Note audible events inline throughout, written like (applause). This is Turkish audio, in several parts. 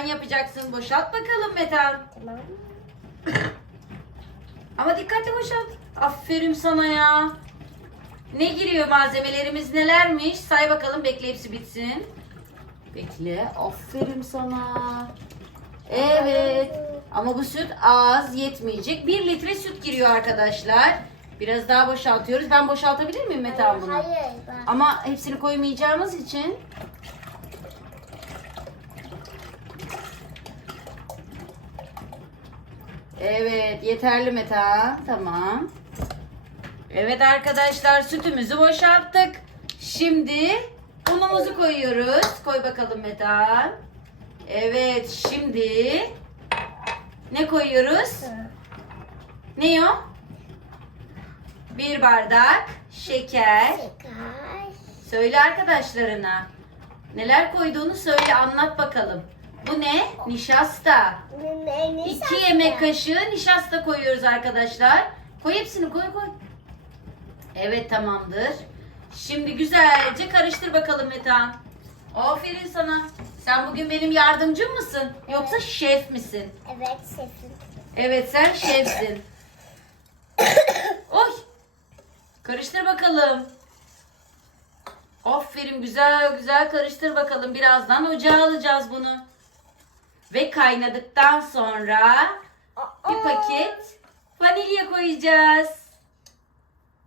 sen yapacaksın. Boşalt bakalım Metan. Tamam. Ama dikkatli boşalt. Aferin sana ya. Ne giriyor malzemelerimiz nelermiş? Say bakalım bekle hepsi bitsin. Bekle. Aferin sana. Evet. Ama bu süt az yetmeyecek. 1 litre süt giriyor arkadaşlar. Biraz daha boşaltıyoruz. Ben boşaltabilir miyim Metehan bunu? Hayır. Bak. Ama hepsini koymayacağımız için. Evet yeterli Meta. Tamam. Evet arkadaşlar sütümüzü boşalttık. Şimdi unumuzu koyuyoruz. Koy bakalım Meta. Evet şimdi ne koyuyoruz? Ne o? Bir bardak şeker. Şeker. Söyle arkadaşlarına. Neler koyduğunu söyle anlat bakalım. Bu ne? Nişasta. Ne, ne, İki yemek kaşığı nişasta koyuyoruz arkadaşlar. Koy hepsini koy koy. Evet tamamdır. Şimdi güzelce karıştır bakalım Metehan. Aferin sana. Sen bugün benim yardımcım mısın? Yoksa şef misin? Evet şefim. Evet sen şefsin. Oy. Karıştır bakalım. Aferin güzel güzel karıştır bakalım. Birazdan ocağa alacağız bunu. Ve kaynadıktan sonra bir paket vanilya koyacağız.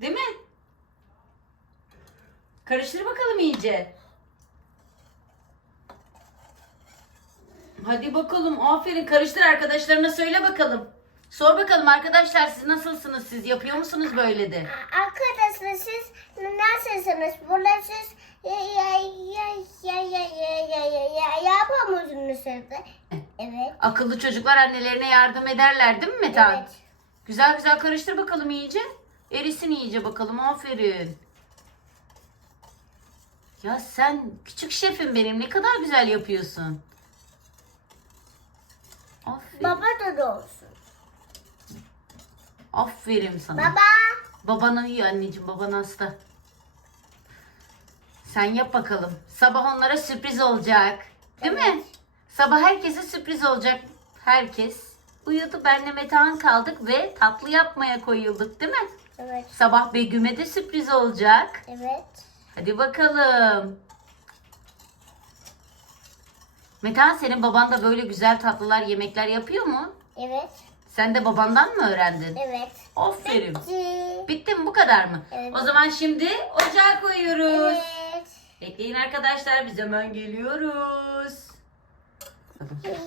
Değil mi? Karıştır bakalım iyice. Hadi bakalım. Aferin. Karıştır arkadaşlarına söyle bakalım. Sor bakalım arkadaşlar siz nasılsınız siz? Yapıyor musunuz böyle de? Arkadaşlar siz nasılsınız? Burada siz Yapamıyorum mesela. Evet. Akıllı çocuklar annelerine yardım ederler değil mi Metan? Evet. Güzel güzel karıştır bakalım iyice. Erisin iyice bakalım. Aferin. Ya sen küçük şefim benim. Ne kadar güzel yapıyorsun. Aferin. Baba da, da olsun. Aferin sana. Baba. Babanı iyi anneciğim. Baban hasta. Sen yap bakalım. Sabah onlara sürpriz olacak. Değil mi? Evet. Sabah herkese sürpriz olacak. Herkes uyudu. Benle Metehan kaldık ve tatlı yapmaya koyulduk değil mi? Evet. Sabah Begüm'e de sürpriz olacak. Evet. Hadi bakalım. Metehan senin baban da böyle güzel tatlılar, yemekler yapıyor mu? Evet. Sen de babandan mı öğrendin? Evet. Aferin. Bitti. Bitti mi bu kadar mı? Evet. O zaman şimdi ocağa koyuyoruz. Evet. Bekleyin arkadaşlar biz hemen geliyoruz.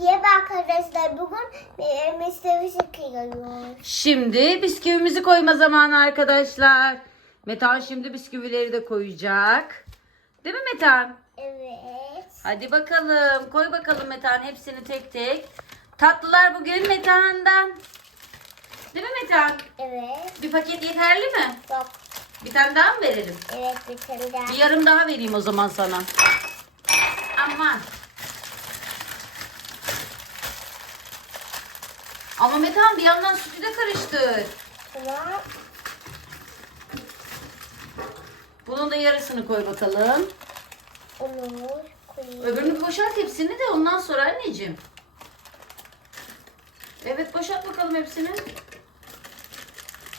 Merhaba arkadaşlar. Bugün e, müşteri sıkıyoruz. Şimdi bisküvimizi koyma zamanı arkadaşlar. Metan şimdi bisküvileri de koyacak. Değil mi Metan? Evet. Hadi bakalım. Koy bakalım Metan hepsini tek tek. Tatlılar bugün Metan'dan. Değil mi Metan? Evet. Bir paket yeterli mi? Bak. Bir tane daha mı verelim? Evet bir tane daha. Bir yarım daha vereyim o zaman sana. Aman. Ama Metehan bir yandan sütü de karıştır. Tamam. Bunun da yarısını koy bakalım. Olur. Koyayım. Öbürünü boşalt hepsini de ondan sonra anneciğim. Evet boşalt bakalım hepsini.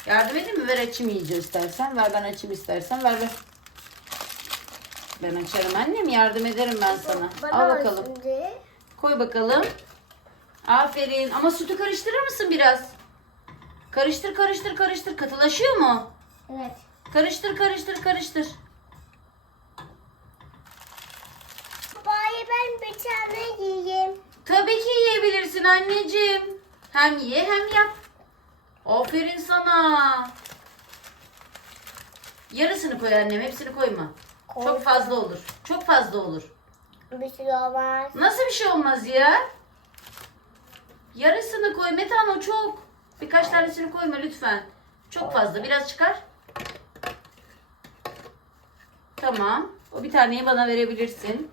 Yardım edeyim mi? Ver açayım iyice istersen. Ver ben açayım istersen. Ver ver. Ben açarım annem. Yardım ederim ben sana. Bana Al bak bakalım. Şimdi. Koy bakalım. Aferin. Ama sütü karıştırır mısın biraz? Karıştır karıştır karıştır. Katılaşıyor mu? Evet. Karıştır karıştır karıştır. Bari ben bir tane yiyeyim. Tabii ki yiyebilirsin anneciğim. Hem ye hem yap. Aferin sana. Yarısını koy annem. Hepsini koyma. Koy. Çok fazla olur. Çok fazla olur. Bir şey olmaz. Nasıl bir şey olmaz ya? Yarısını koy. Metan o çok. Birkaç tanesini koyma lütfen. Çok fazla. Biraz çıkar. Tamam. O bir taneyi bana verebilirsin.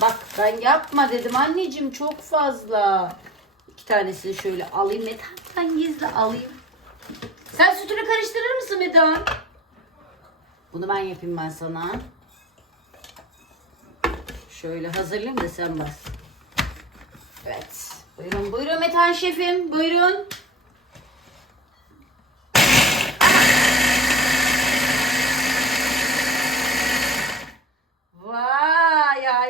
Bak ben yapma dedim anneciğim çok fazla. İki tanesini şöyle alayım. Metan ben gizli alayım. Sen sütünü karıştırır mısın Metan? Bunu ben yapayım ben sana. Şöyle hazırlayayım da sen bas. Evet. Buyurun buyurun Metehan şefim. Buyurun. Vay ay.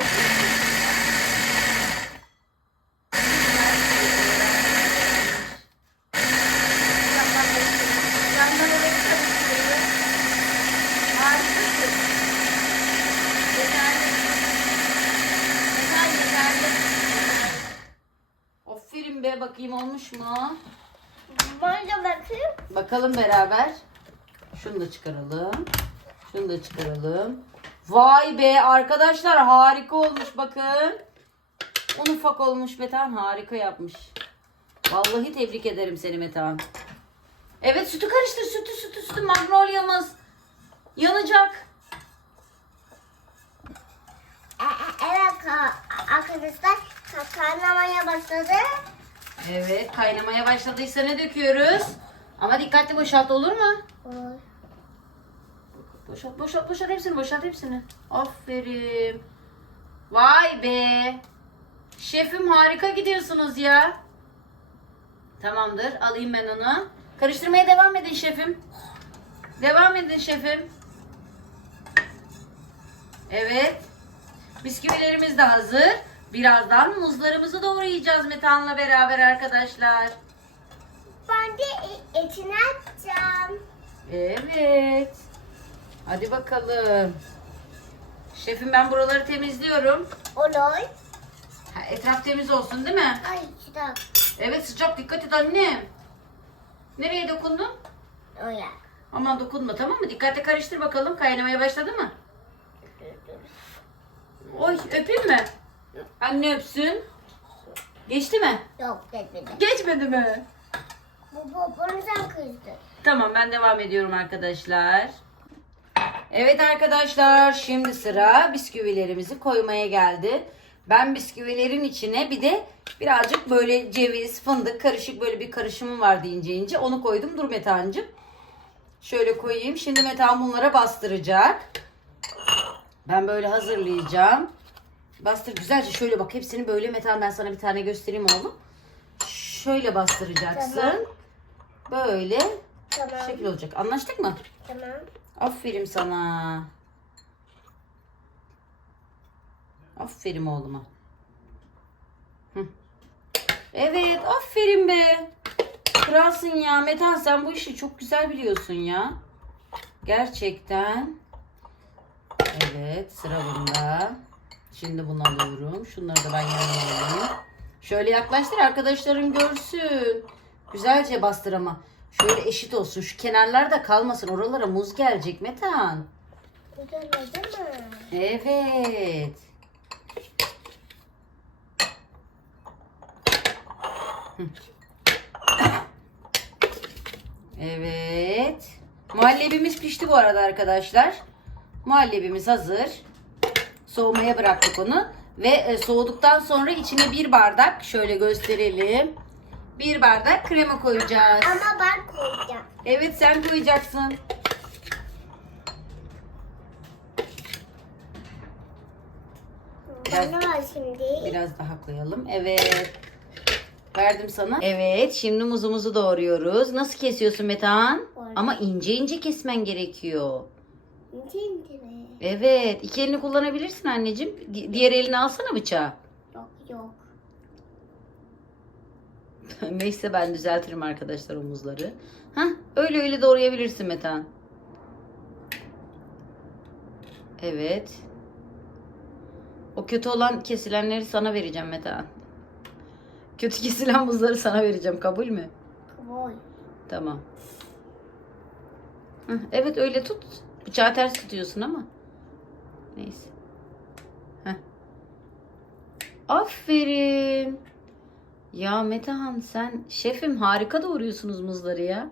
Harikasın. Yeterli. Yeterli, yeterli. Aferin be bakayım olmuş mu? Ben de bakayım. Bakalım beraber. Şunu da çıkaralım. Şunu da çıkaralım. Vay be arkadaşlar harika olmuş bakın. Un ufak olmuş Metehan harika yapmış. Vallahi tebrik ederim seni Metehan. Evet sütü karıştır sütü sütü sütü magnolia'mız yanacak. E, e, Evet ka- arkadaşlar ka- kaynamaya başladı. Evet kaynamaya başladıysa ne döküyoruz? Ama dikkatli boşalt olur mu? Oy. Boşalt boşalt boşalt hepsini boşalt hepsini. Aferin. Vay be. Şefim harika gidiyorsunuz ya. Tamamdır alayım ben onu. Karıştırmaya devam edin şefim. Devam edin şefim. Evet. Bisküvilerimiz de hazır. Birazdan muzlarımızı doğrayacağız Metehan'la beraber arkadaşlar. Ben de e- etini atacağım. Evet. Hadi bakalım. Şefim ben buraları temizliyorum. Olur. Ha, etraf temiz olsun değil mi? Ay sıcak. Evet sıcak dikkat et annem. Nereye dokundun? Oya. Aman dokunma tamam mı? Dikkatle karıştır bakalım. Kaynamaya başladı mı? Oy öpeyim mi? Anne öpsün. Geçti mi? Yok dedi. Geçmedi mi? Bu. Tamam ben devam ediyorum arkadaşlar. Evet arkadaşlar şimdi sıra bisküvilerimizi koymaya geldi. Ben bisküvilerin içine bir de birazcık böyle ceviz, fındık karışık böyle bir karışımım vardı ince ince. Onu koydum. Dur Metehan'cığım. Şöyle koyayım. Şimdi Metehan bunlara bastıracak. Ben böyle hazırlayacağım. Bastır güzelce şöyle bak hepsini böyle Metehan ben sana bir tane göstereyim oğlum. Şöyle bastıracaksın. Tamam. Böyle Tamam. şekil olacak. Anlaştık mı? Tamam. Aferin sana. Aferin oğluma. Hı. Evet, aferin be. Kralsın ya. Metan sen bu işi çok güzel biliyorsun ya. Gerçekten. Evet, sıra bunda. Şimdi bunu alıyorum. Şunları da ben yanına alayım. Şöyle yaklaştır arkadaşların görsün. Güzelce bastır ama. Şöyle eşit olsun. Şu kenarlar da kalmasın. Oralara muz gelecek Metan. Güzel oldu mu? Evet. Evet. Muhallebimiz pişti bu arada arkadaşlar. Muhallebimiz hazır. Soğumaya bıraktık onu. Ve e, soğuduktan sonra içine bir bardak şöyle gösterelim. Bir bardak krema koyacağız. Ama ben koyacağım. Evet sen koyacaksın. Biraz- Bana şimdi. Biraz daha koyalım. Evet. Verdim sana. Evet, şimdi muzumuzu doğruyoruz. Nasıl kesiyorsun Metehan? Ama ince ince kesmen gerekiyor. Şimdi mi? Evet, iki elini kullanabilirsin anneciğim. Di- Diğer elini alsana bıçağı. Yok yok. (laughs) Neyse ben düzeltirim arkadaşlar o muzları. Hah, öyle öyle doğrayabilirsin Metehan. Evet. O kötü olan kesilenleri sana vereceğim Metehan. Kötü (laughs) kesilen muzları sana vereceğim. Kabul mü? Koy. Tamam. Hah, evet öyle tut. Bıçağı ters tutuyorsun ama. Neyse. Heh. Aferin. Ya Metehan sen şefim harika doğruyorsunuz muzları ya.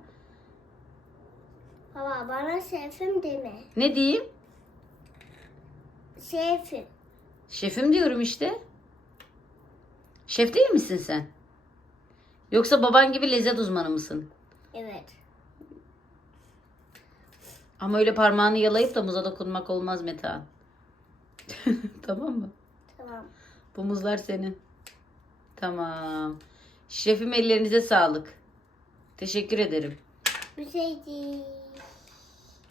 Baba bana şefim deme. Ne diyeyim? Şefim. Şefim diyorum işte. Şef değil misin sen? Yoksa baban gibi lezzet uzmanı mısın? Evet. Ama öyle parmağını yalayıp da muza dokunmak olmaz Metehan. (laughs) tamam mı? Tamam. Bu muzlar senin. Tamam. Şefim ellerinize sağlık. Teşekkür ederim. Bir şey değil.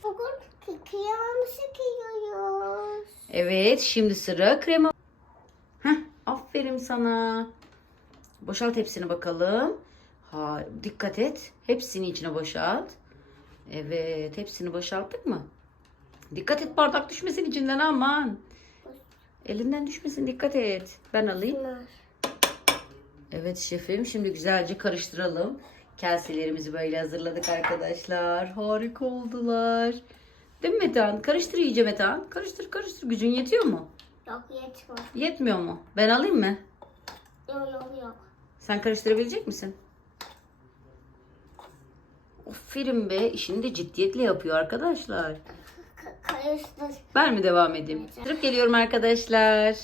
Bugün kı- kıyamamı sıkıyoruz. Evet şimdi sıra krema. Heh, aferin sana. Boşalt hepsini bakalım. Ha, dikkat et. Hepsini içine boşalt. Evet hepsini boşalttık mı? Dikkat et bardak düşmesin içinden aman. Elinden düşmesin dikkat et. Ben alayım. Bunlar. Evet şefim şimdi güzelce karıştıralım. Kaselerimizi böyle hazırladık arkadaşlar. Harika oldular. Değil mi Metehan? Karıştır iyice Metehan. Karıştır karıştır. Gücün yetiyor mu? Yok yetmez. Yetmiyor mu? Ben alayım mı? Yok yok yok. Sen karıştırabilecek misin? Aferin be. İşini de ciddiyetle yapıyor arkadaşlar. Ka- karıştır. Ben mi devam edeyim? Sırıp geliyorum arkadaşlar.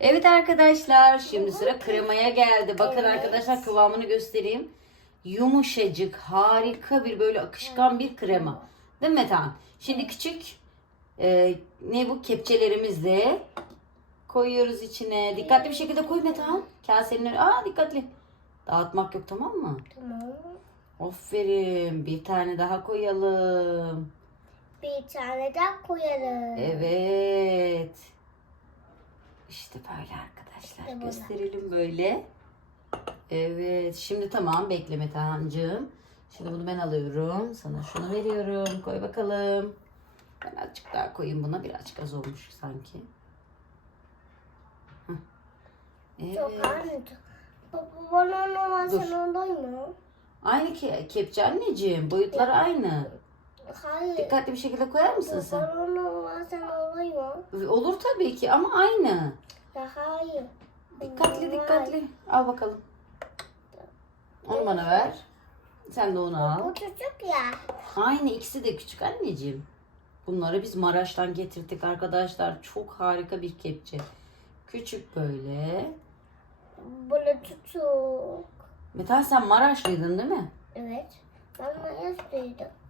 Evet arkadaşlar şimdi sıra kremaya geldi. Bakın Evet. arkadaşlar kıvamını göstereyim. Yumuşacık harika bir böyle akışkan bir krema. Değil mi Metehan? Şimdi küçük e, ne bu kepçelerimizle koyuyoruz içine. Dikkatli bir şekilde koy Metehan. Kasenin. Aa dikkatli. Dağıtmak yok tamam mı? Tamam. Aferin. Bir tane daha koyalım. Bir tane daha koyalım. Evet. İşte böyle arkadaşlar. Böyle. Gösterelim böyle. Evet. Şimdi tamam. Bekle Metehan'cığım. Şimdi bunu ben alıyorum. Sana şunu veriyorum. Koy bakalım. Ben azıcık daha koyayım buna. Birazcık az olmuş sanki. Çok Evet. aynı. Baba bana normal sen olay mı? Aynı ke kepçe anneciğim. Boyutları aynı. Hayır. Dikkatli bir şekilde koyar mısın sen? Sen olay mı? Olur tabii ki ama aynı. Ya hayır. Dikkatli dikkatli. Al bakalım. Onu bana ver. Sen de onu al. Bu çocuk ya. Aynı ikisi de küçük anneciğim. Bunları biz Maraş'tan getirdik arkadaşlar. Çok harika bir kepçe. Küçük böyle. Böyle çocuk. Metan sen Maraşlıydın değil mi? Evet.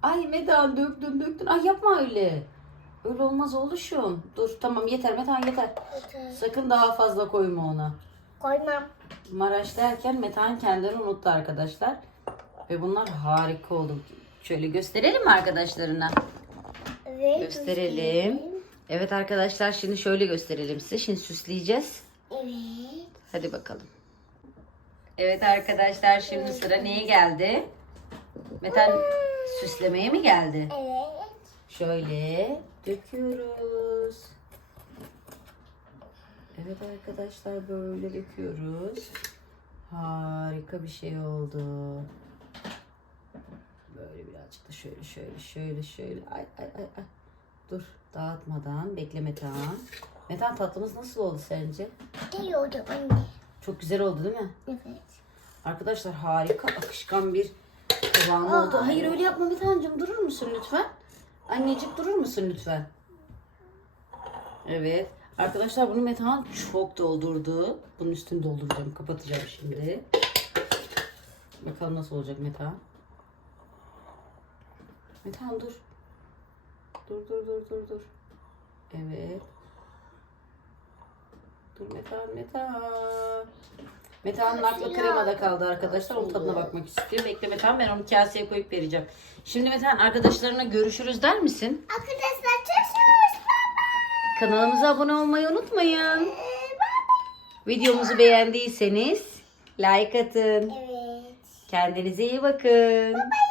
Ay Metan döktün döktün. Ay yapma öyle. Öyle olmaz oğluşum. Dur tamam yeter Metan yeter. Yeter. Sakın daha fazla koyma ona. Koymam. Maraş derken Metan kendini unuttu arkadaşlar. Ve bunlar harika oldu. Şöyle gösterelim mi arkadaşlarına? Evet. Gösterelim. Evet arkadaşlar şimdi şöyle gösterelim size. Şimdi süsleyeceğiz. Evet. Hadi bakalım. Evet arkadaşlar şimdi sıra neye geldi? Metan süslemeye mi geldi? Evet. Şöyle döküyoruz. Evet arkadaşlar böyle döküyoruz. Harika bir şey oldu. Böyle birazcık da şöyle şöyle şöyle şöyle. Ay ay ay ay. Dur dağıtmadan bekle Metan. Metan tatlımız nasıl oldu sence? İyi oldu anne. Çok güzel oldu değil mi? Evet. Arkadaşlar harika akışkan bir kıvam oldu. Hayır öyle yapma Metan'cığım durur musun lütfen? Annecik durur musun lütfen? Evet. Arkadaşlar bunu Metehan çok doldurdu. Bunun üstünü dolduracağım. Kapatacağım şimdi. Bakalım nasıl olacak Metehan. Metehan dur. Dur dur dur dur dur. Evet. Dur Metehan Metehan. Metehan'ın aklı kremada kaldı arkadaşlar. Onun tadına bakmak istiyor. Bekle Metehan ben onu kaseye koyup vereceğim. Şimdi Metehan arkadaşlarına görüşürüz der misin? Arkadaşlar çalışıyoruz baba. Kanalımıza abone olmayı unutmayın. Videomuzu beğendiyseniz like atın. Evet. Kendinize iyi bakın. Bye